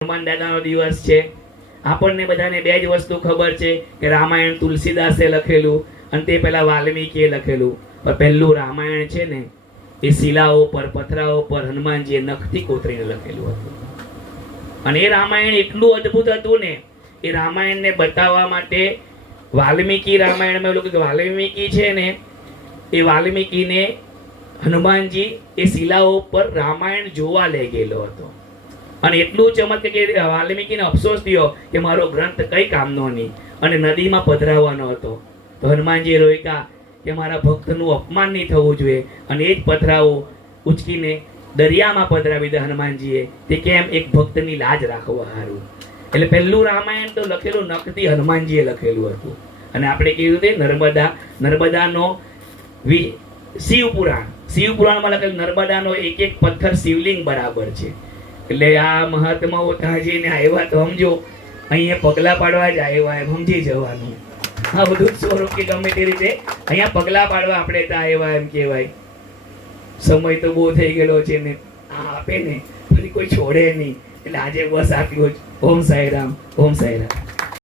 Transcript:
હનુમાન દાદાનો દિવસ છે. આપણને બધાને બે જ વસ્તુ ખબર છે કે રામાયણ તુલસીદાસે લખેલું અને તે પહેલા વાલ્મીકીએ લખેલું. પણ પહેલું રામાયણ છે ને એ શિલાઓ પર, પથરાઓ પર હનુમાનજીએ નખથી કોતરીને લખેલું હતું. અને એ રામાયણ એટલું અદ્ભુત હતું ને, એ રામાયણને બતાવવા માટે વાલ્મીકી રામાયણમાં એવું કે વાલ્મીકી છે ને, એ વાલ્મીકીને હનુમાનજી એ શિલાઓ પર રામાયણ જોવા લઈ ગયેલો હતો. અને એટલું ચમત્કાર કે વાલ્મીકીને અફસોસ થયો કે મારો ગ્રંથ કઈ કામનો નહીં, અને નદીમાં પધરાવવાનો હતો. તો હનુમાનજીએ રોક્યા કે મારા ભક્તનું અપમાન નહીં થવું જોઈએ, અને એ જ પથરાઓ ઉચકીને દરિયામાં પધરાવી દે હનુમાનજીએ. તે કેમ? એક ભક્તની લાજ રાખવા સારું. એટલે પહેલું રામાયણ તો લખેલું નખથી હનુમાનજીએ લખેલું હતું. અને આપણે કીધું તે નર્મદાનો શિવ પુરાણમાં લખેલું નર્મદાનો એક એક પથ્થર શિવલિંગ બરાબર છે. એટલે આ મહાત્માઓ તાજીને આવ્યા તો સમજો અહીંયા પગલા પાડવા જ આવ્યા એમ સમજી જવાનું. આ બધું સ્વરૂપ કે ગમે તે રીતે અહીંયા પગલા પાડવા આપણે ત્યાં આવ્યા એમ કહેવાય. સમય તો બહુ થઈ ગયેલો છે ને, આ આપે ને ફરી કોઈ છોડે નહીં. એટલે આજે બસ આટલું જ. ઓમ સાંઈરામ, ઓમ સાંઈરામ.